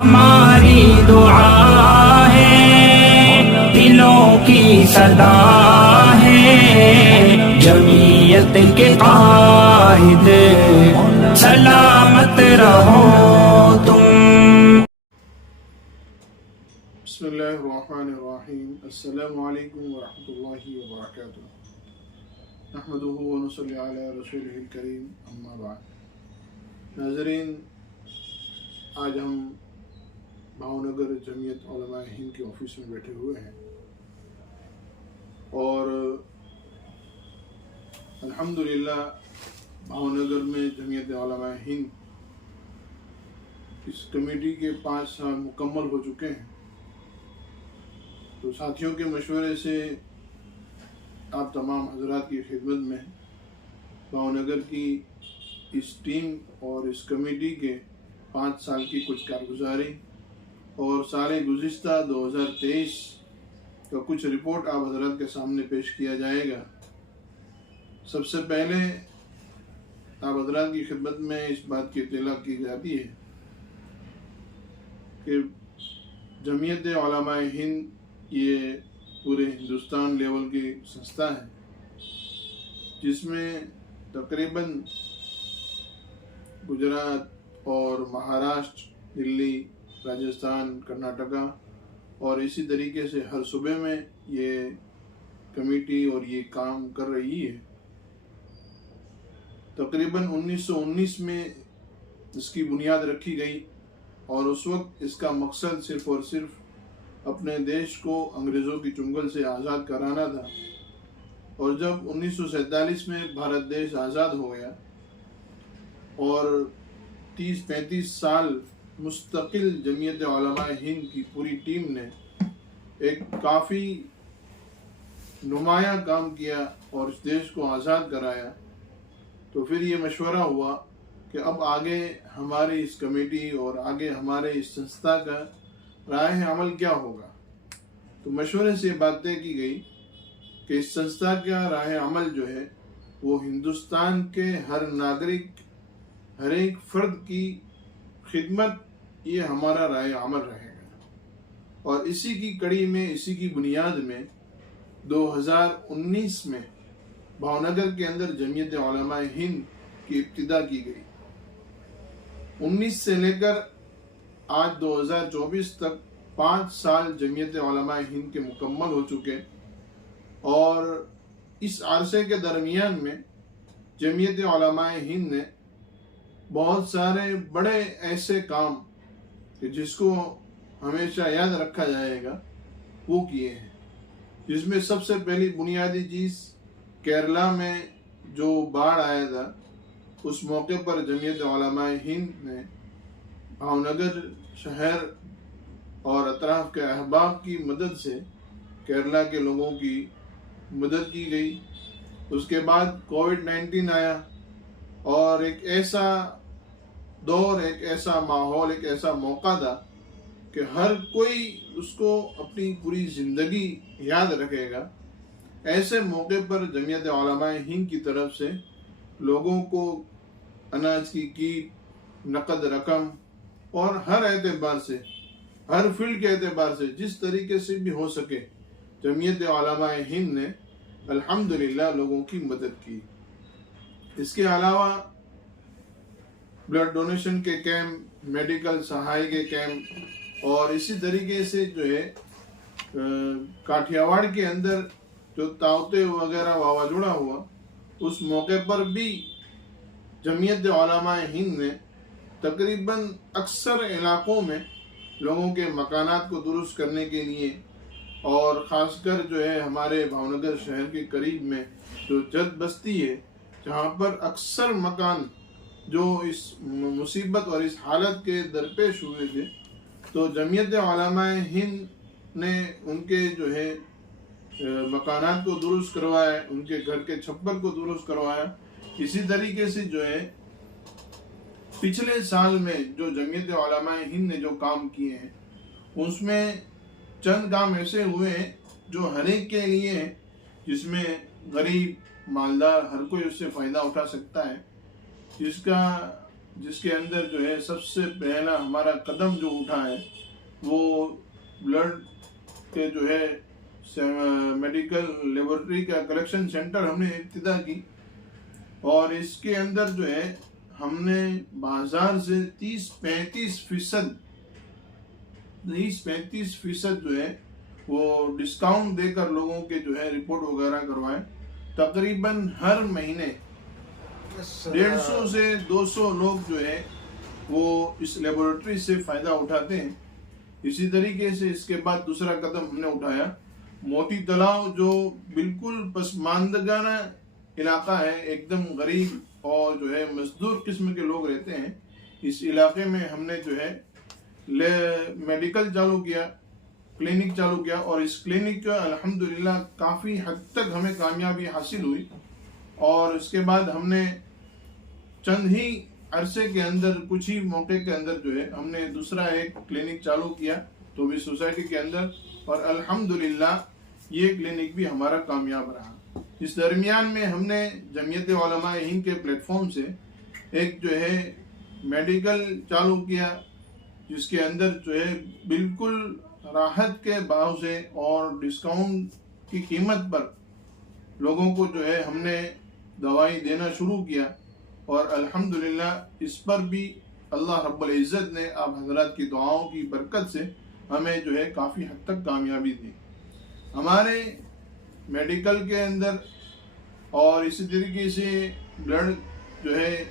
ہماری دعا ہے، دلوں کی صدا ہے، جمعیت کے قائد سلامت رہو تم۔ بسم اللہ الرحمن الرحیم۔ السلام علیکم ورحمۃ اللہ وبرکاتہ۔ نحمدہ ونصلی علی رسولہ الکریم، اما بعد۔ ناظرین، آج ہم بھاؤنگر جمعیت علماء ہند کے آفس میں بیٹھے ہوئے ہیں اور الحمدللہ بھاؤنگر میں جمعیت علماء ہند اس کمیٹی کے 5 سال مکمل ہو چکے ہیں۔ تو ساتھیوں کے مشورے سے آپ تمام حضرات کی خدمت میں بھاؤنگر کی اس ٹیم اور اس کمیٹی کے 5 سال کی کچھ کارگزاری اور سال گزشتہ 2023 کا کچھ رپورٹ آپ حضرات کے سامنے پیش کیا جائے گا۔ سب سے پہلے آپ حضرات کی خدمت میں اس بات کی اطلاع کی جاتی ہے کہ جمعیت علماء ہند یہ پورے ہندوستان لیول کی سنستھا ہے، جس میں تقریباً گجرات اور مہاراشٹر، دلی، راجستھان، کرناٹکا اور اسی طریقے سے ہر صوبے میں یہ کمیٹی اور یہ کام کر رہی ہے۔ تقریباً 1919 میں اس کی بنیاد رکھی گئی اور اس وقت اس کا مقصد صرف اور صرف اپنے دیش کو انگریزوں کی چنگل سے آزاد کرانا تھا، اور جب 1947 میں بھارت دیش آزاد ہو گیا اور 30-35 سال مستقل جمعیت علماء ہند کی پوری ٹیم نے ایک کافی نمایاں کام کیا اور اس دیش کو آزاد کرایا، تو پھر یہ مشورہ ہوا کہ اب آگے ہماری اس کمیٹی اور آگے ہمارے اس سنستھا کا راہ عمل کیا ہوگا۔ تو مشورے سے بات طے کی گئی کہ اس سنستھا کا راہ عمل جو ہے وہ ہندوستان کے ہر ناگرک، ہر ایک فرد کی خدمت، یہ ہمارا راہ عمل رہے گا۔ اور اسی کی کڑی میں، اسی کی بنیاد میں 2019 میں بھاؤنگر کے اندر جمعیت علماء ہند کی ابتدا کی گئی۔ 19 سے لے کر آج 2024 تک 5 سال جمعیت علماء ہند کے مکمل ہو چکے، اور اس عرصے کے درمیان میں جمعیت علماء ہند نے بہت سارے بڑے ایسے کام کہ جس کو ہمیشہ یاد رکھا جائے گا وہ کیے ہیں، جس میں سب سے پہلی بنیادی چیز کیرلا میں جو باڑھ آیا تھا، اس موقع پر جمعیت علماء ہند نے بھاؤنگر شہر اور اطراف کے احباب کی مدد سے کیرلا کے لوگوں کی مدد کی گئی۔ اس کے بعد کووڈ-19 آیا اور ایک ایسا دور، ایک ایسا ماحول، ایک ایسا موقع تھا کہ ہر کوئی اس کو اپنی پوری زندگی یاد رکھے گا۔ ایسے موقع پر جمعیت علماء ہند کی طرف سے لوگوں کو اناج کی کیٹ، نقد رقم اور ہر اعتبار سے، ہر فیلڈ کے اعتبار سے جس طریقے سے بھی ہو سکے، جمعیت علماء ہند نے الحمدللہ لوگوں کی مدد کی۔ اس کے علاوہ بلڈ ڈونیشن کے کیمپ، میڈیکل سہائی کے کیمپ، اور اسی طریقے سے جو ہے کاٹھیاواڑ کے اندر جو تاؤتے وغیرہ واوجوڑا ہوا، اس موقع پر بھی جمعیت علماء ہند نے تقریباً اکثر علاقوں میں لوگوں کے مکانات کو درست کرنے کے لیے، اور خاص کر جو ہے ہمارے بھاؤنگر شہر کے قریب میں جو جد بستی ہے، جہاں پر اکثر مکان جو اس مصیبت اور اس حالت کے درپیش ہوئے تھے، تو جمعیت علماء ہند نے ان کے جو ہے مکانات کو درست کروایا، ان کے گھر کے چھپر کو درست کروایا۔ اسی طریقے سے جو ہے پچھلے سال میں جو جمعیت علماء ہند نے جو کام کیے ہیں، اس میں چند کام ایسے ہوئے ہیں جو ہر ایک کے لیے ہیں، جس میں غریب، مالدار، ہر کوئی اس سے فائدہ اٹھا سکتا ہے، جس کا جس کے اندر جو ہے سب سے پہلا ہمارا قدم جو اٹھا ہے وہ بلڈ کے جو ہے میڈیکل لیبورٹری کا کلیکشن سینٹر ہم نے ابتدا کی، اور اس کے اندر جو ہے ہم نے بازار سے 30-35% جو ہے وہ ڈسکاؤنٹ دے کر لوگوں کے جو ہے رپورٹ وغیرہ کروائے. تقریباً ہر مہینے 150 سے 200 لوگ جو ہے وہ اس لیبورٹری سے فائدہ اٹھاتے ہیں. اسی طریقے سے اس کے بعد دوسرا قدم ہم نے اٹھایا، موتی تلاؤ جو بالکل پسماندگانہ علاقہ ہے، ایک دم غریب اور جو ہے مزدور قسم کے لوگ رہتے ہیں، اس علاقے میں ہم نے جو ہے میڈیکل چالو کیا، کلینک چالو کیا، اور اس کلینک کا الحمدللہ کافی حد تک ہمیں کامیابی حاصل ہوئی. اور اس کے بعد ہم نے چند ہی عرصے کے اندر، کچھ ہی موقع کے اندر جو ہے ہم نے دوسرا ایک کلینک چالو کیا تو بھی سوسائٹی کے اندر، اور الحمدللہ یہ کلینک بھی ہمارا کامیاب رہا. اس درمیان میں ہم نے جمعیت علماء ہند کے پلیٹ فارم سے ایک جو ہے میڈیکل چالو کیا، جس کے اندر جو ہے بالکل راحت کے بھاؤ سے اور ڈسکاؤنٹ کی قیمت پر لوگوں کو جو ہے ہم نے دوائی دینا شروع کیا. اور الحمدللہ اس پر بھی اللہ رب العزت نے آپ حضرات کی دعاؤں کی برکت سے ہمیں جو ہے کافی حد تک کامیابی دی. ہمارے میڈیکل کے اندر اور اسی طریقے سے بلڈ جو ہے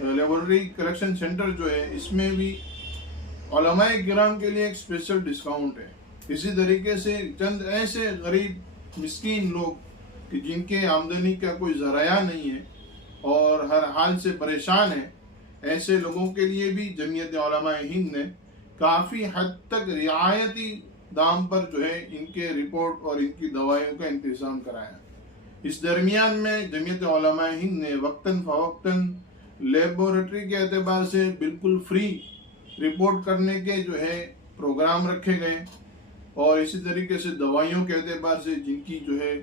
لیبورٹری کلیکشن سینٹر جو ہے، اس میں بھی علماء کرام کے لیے ایک اسپیشل ڈسکاؤنٹ ہے. اسی طریقے سے چند ایسے غریب مسکین لوگ کہ جن کے آمدنی کا کوئی ذرائع نہیں ہے اور ہر حال سے پریشان ہیں، ایسے لوگوں کے لیے بھی جمعیت علماء ہند نے کافی حد تک رعایتی دام پر جو ہے ان کے رپورٹ اور ان کی دوائیوں کا انتظام کرایا. اس درمیان میں جمعیت علماء ہند نے وقتاً فوقتاً لیبورٹری کے اعتبار سے بالکل فری رپورٹ کرنے کے جو ہے پروگرام رکھے گئے، اور اسی طریقے سے دوائیوں کے اعتبار سے جن کی جو ہے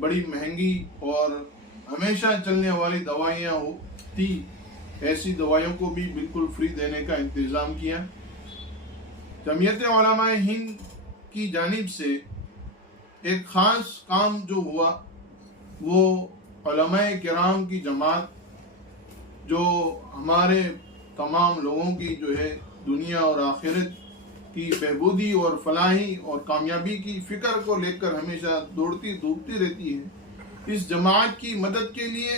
بڑی مہنگی اور ہمیشہ چلنے والی دوائیاں ہوتی، ایسی دوائیوں کو بھی بالکل فری دینے کا انتظام کیا. جمعیت علماء ہند کی جانب سے ایک خاص کام جو ہوا وہ علماء کرام کی جماعت جو ہمارے تمام لوگوں کی جو ہے دنیا اور آخرت کی بہبودی اور فلاحی اور کامیابی کی فکر کو لے کر ہمیشہ دوڑتی دھوپتی رہتی ہے، اس جماعت کی مدد کے لیے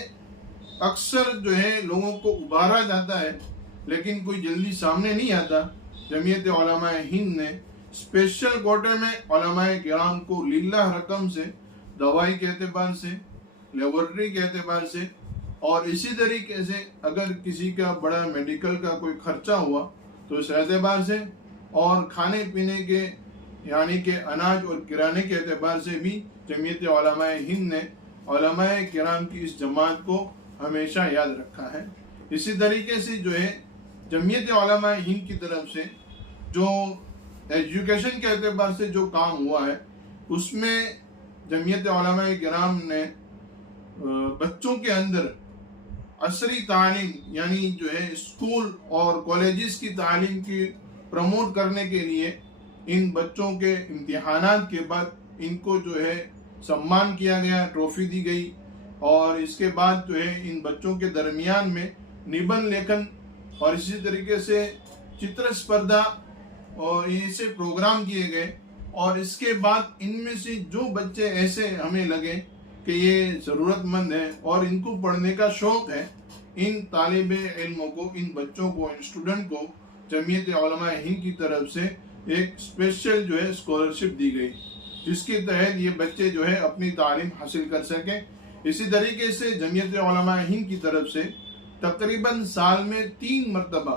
اکثر جو ہے لوگوں کو ابھارا جاتا ہے لیکن کوئی جلدی سامنے نہیں آتا. جمعیت علماء ہند نے اسپیشل کوٹے میں علماء کرام کو للہ رقم سے دوائی کے اعتبار سے، لیبورٹری کے اعتبار سے، اور اسی طریقے سے اگر کسی کا بڑا میڈیکل کا کوئی خرچہ ہوا تو اس اعتبار سے، اور کھانے پینے کے یعنی کہ اناج اور کرانے کے اعتبار سے بھی جمعیت علماء ہند نے علماء کرام کی اس جماعت کو ہمیشہ یاد رکھا ہے. اسی طریقے سے جو ہے جمعیت علماء ہند کی طرف سے جو ایجوکیشن کے اعتبار سے جو کام ہوا ہے، اس میں جمعیت علماء کرام نے بچوں کے اندر عصری تعلیم یعنی جو ہے اسکول اور کالجز کی تعلیم کی پروموٹ کرنے کے لیے ان بچوں کے امتحانات کے بعد ان کو جو ہے سمان کیا گیا، ٹرافی دی گئی، اور اس کے بعد جو ہے ان بچوں کے درمیان میں نبند لیکھن اور اسی طریقے سے چتر اسپردھا اور ایسے پروگرام کیے گئے. اور اس کے بعد ان میں سے جو بچے ایسے ہمیں لگے کہ یہ ضرورت مند ہے اور ان کو پڑھنے کا شوق ہے، ان طالب علموں کو، ان بچوں کو، ان اسٹوڈنٹ کو جمعیت علماء ہند کی طرف سے ایک اسپیشل جو ہے اسکالرشپ دی گئی، جس کے تحت یہ بچے جو ہے اپنی تعلیم حاصل کر سکیں. اسی طریقے سے جمعیت علماء ہند کی طرف سے تقریباً سال میں 3 مرتبہ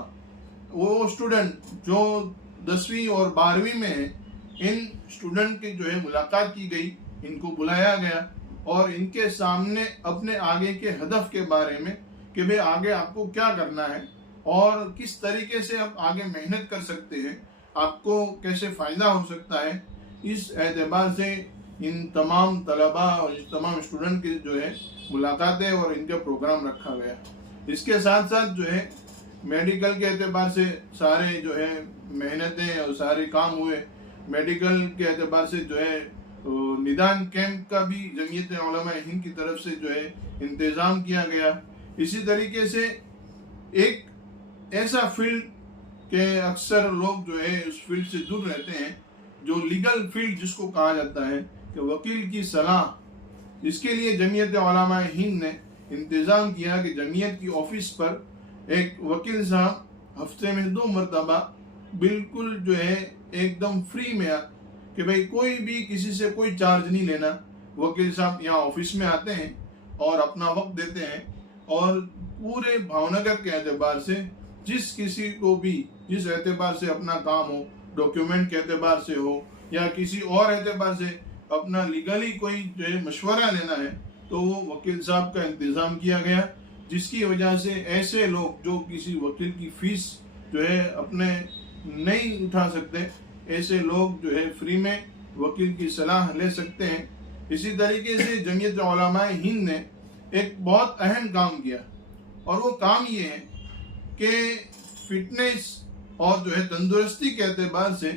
وہ اسٹوڈنٹ جو 10ویں اور 12ویں میں ہیں، ان اسٹوڈنٹ کی جو ہے ملاقات کی گئی، ان کو بلایا گیا اور ان کے سامنے اپنے آگے کے ہدف کے بارے میں کہ بھئی آگے آپ کو کیا کرنا ہے اور کس طریقے سے آپ آگے محنت کر سکتے ہیں، آپ کو کیسے فائدہ ہو سکتا ہے، اس اعتبار سے ان تمام طلباء اور تمام اسٹوڈنٹ کی جو ہے ملاقاتیں اور ان کا پروگرام رکھا گیا. اس کے ساتھ ساتھ جو ہے میڈیکل کے اعتبار سے سارے جو ہے محنتیں اور سارے کام ہوئے. میڈیکل کے اعتبار سے جو ہے ندان کیمپ کا بھی جمعیت علماء ہند کی طرف سے جو ہے انتظام کیا گیا. اسی طریقے سے ایک ایسا فیلڈ کہ اکثر لوگ جو ہے اس فیلڈ سے دور رہتے ہیں, جو لیگل فیلڈ جس کو کہا جاتا ہے کہ وکیل کی صلاح, اس کے لیے جمعیت علماء ہند نے انتظام کیا کہ جمعیت کی آفس پر ایک وکیل صاحب ہفتے میں 2 مرتبہ بالکل جو ہے ایک دم فری میں کہ بھئی کوئی بھی کسی سے کوئی چارج نہیں لینا. وکیل صاحب یہاں آفس میں آتے ہیں اور اپنا وقت دیتے ہیں, اور پورے بھاونگر کے اعتبار سے جس کسی کو بھی جس اعتبار سے اپنا کام ہو, ڈاکیومنٹ کے اعتبار سے ہو یا کسی اور اعتبار سے اپنا لیگلی کوئی جو ہے مشورہ لینا ہے, تو وہ وکیل صاحب کا انتظام کیا گیا, جس کی وجہ سے ایسے لوگ جو کسی وکیل کی فیس جو ہے اپنے نہیں اٹھا سکتے, ایسے لوگ جو ہے فری میں وکیل کی صلاح لے سکتے ہیں. اسی طریقے سے جمعیت علماء ہند نے ایک بہت اہم کام کیا, اور وہ کام یہ ہے کہ فٹنس اور جو ہے تندرستی کے اعتبار سے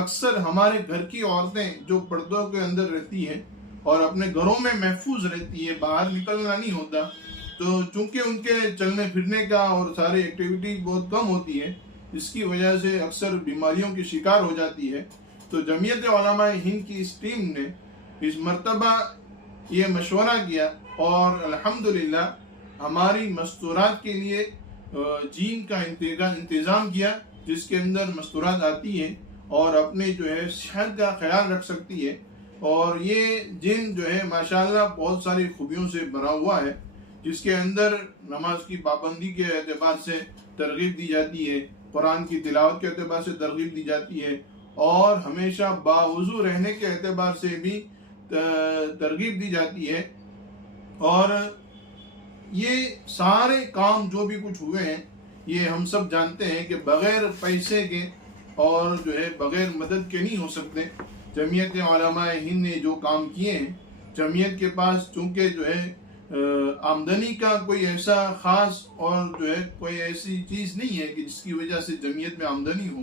اکثر ہمارے گھر کی عورتیں جو پردوں کے اندر رہتی ہیں اور اپنے گھروں میں محفوظ رہتی ہے, باہر نکلنا نہیں ہوتا, تو چونکہ ان کے چلنے پھرنے کا اور سارے ایکٹیویٹی بہت کم ہوتی ہے, اس کی وجہ سے اکثر بیماریوں کی شکار ہو جاتی ہے. تو جمعیت علماء ہند کی اس ٹیم نے اس مرتبہ یہ مشورہ کیا, اور الحمدللہ ہماری مستورات کے لیے جین کا انتظام کیا, جس کے اندر مستورات آتی ہیں اور اپنے جو ہے صحت کا خیال رکھ سکتی ہے. اور یہ جن جو ہے ماشاءاللہ بہت ساری خوبیوں سے بھرا ہوا ہے, جس کے اندر نماز کی پابندی کے اعتبار سے ترغیب دی جاتی ہے, قرآن کی تلاوت کے اعتبار سے ترغیب دی جاتی ہے, اور ہمیشہ باوضو رہنے کے اعتبار سے بھی ترغیب دی جاتی ہے. اور یہ سارے کام جو بھی کچھ ہوئے ہیں یہ ہم سب جانتے ہیں کہ بغیر پیسے کے اور جو ہے بغیر مدد کے نہیں ہو سکتے. جمعیت علماء ہند نے جو کام کیے ہیں, جمعیت کے پاس چونکہ جو ہے آمدنی کا کوئی ایسا خاص اور جو ہے کوئی ایسی چیز نہیں ہے کہ جس کی وجہ سے جمعیت میں آمدنی ہو,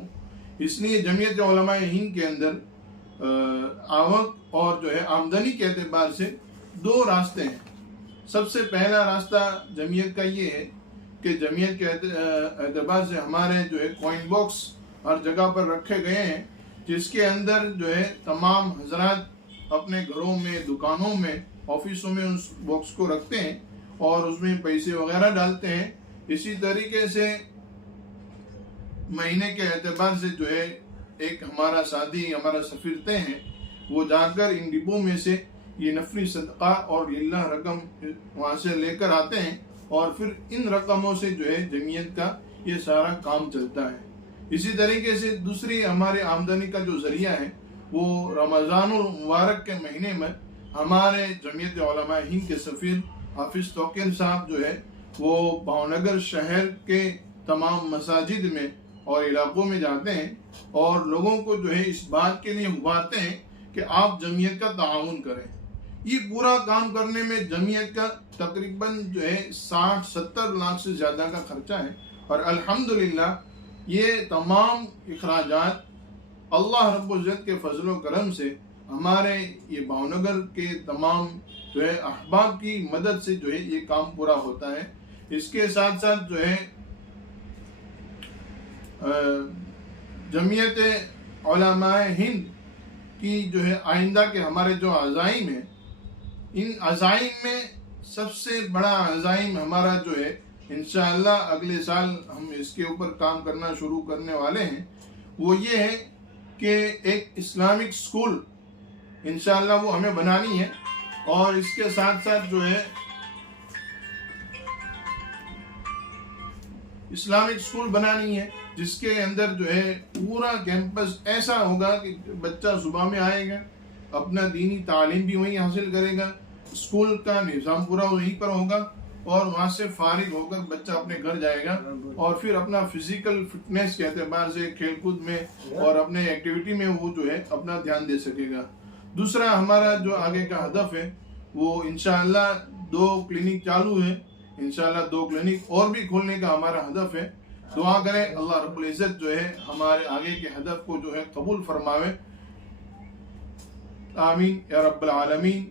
اس لیے جمعیت علماء ہند کے اندر آمد اور جو ہے آمدنی کے اعتبار سے 2 راستے ہیں. سب سے پہلا راستہ جمعیت کا یہ ہے کہ جمعیت کے اعتبار سے ہمارے جو ہے کوئن باکس ہر جگہ پر رکھے گئے ہیں, جس کے اندر جو ہے تمام حضرات اپنے گھروں میں, دکانوں میں, آفسوں میں اس باکس کو رکھتے ہیں اور اس میں پیسے وغیرہ ڈالتے ہیں. اسی طریقے سے مہینے کے اعتبار سے جو ہے ایک ہمارا ساتھی, ہمارا سفیر طے ہیں, وہ جا کر ان ڈبوں میں سے یہ نفلی صدقہ اور للہ رقم وہاں سے لے کر آتے ہیں, اور پھر ان رقموں سے جو ہے جمعیت کا یہ سارا کام چلتا ہے. اسی طریقے سے دوسری ہمارے آمدنی کا جو ذریعہ ہے وہ رمضان المبارک کے مہینے میں ہمارے جمعیت علماء ہند کے سفیر حافظ توقیر صاحب جو ہے وہ بھاونگر شہر کے تمام مساجد میں اور علاقوں میں جاتے ہیں اور لوگوں کو جو ہے اس بات کے لیے ابھارتے ہیں کہ آپ جمعیت کا تعاون کریں. یہ پورا کام کرنے میں جمعیت کا تقریباً جو ہے 60-70 لاکھ سے زیادہ کا خرچہ ہے, اور الحمدللہ یہ تمام اخراجات اللہ رب العزت کے فضل و کرم سے ہمارے یہ بھاونگر کے تمام جو ہے احباب کی مدد سے جو ہے یہ کام پورا ہوتا ہے. اس کے ساتھ ساتھ جو ہے جمعیت علماء ہند کی جو ہے آئندہ کے ہمارے جو عزائم ہیں, ان عزائم میں سب سے بڑا عزائم ہمارا جو ہے انشاءاللہ اگلے سال ہم اس کے اوپر کام کرنا شروع کرنے والے ہیں, وہ یہ ہے کہ ایک اسلامک سکول انشاءاللہ وہ ہمیں بنانی ہے, اور اس کے ساتھ ساتھ جو ہے اسلامک سکول بنانی ہے جس کے اندر جو ہے پورا کیمپس ایسا ہوگا کہ بچہ صبح میں آئے گا, اپنا دینی تعلیم بھی وہیں حاصل کرے گا, اسکول کا نظام پورا وہیں پر ہوگا, اور وہاں سے فارغ ہو کر بچہ اپنے گھر جائے گا اور پھر اپنا فزیکل فٹنس کے اعتبار سے کھیل کود میں اور اپنے ایکٹیویٹی میں وہ جو ہے اپنا دھیان دے سکے گا. دوسرا ہمارا جو آگے کا ہدف ہے وہ انشاءاللہ 2 کلینک چالو ہے. انشاءاللہ 2 کلینک اور بھی کھولنے کا ہمارا ہدف ہے. دعا کریں اللہ رب العزت جو ہے ہمارے آگے کے ہدف کو جو ہے قبول فرماوے. آمین یا رب العالمین.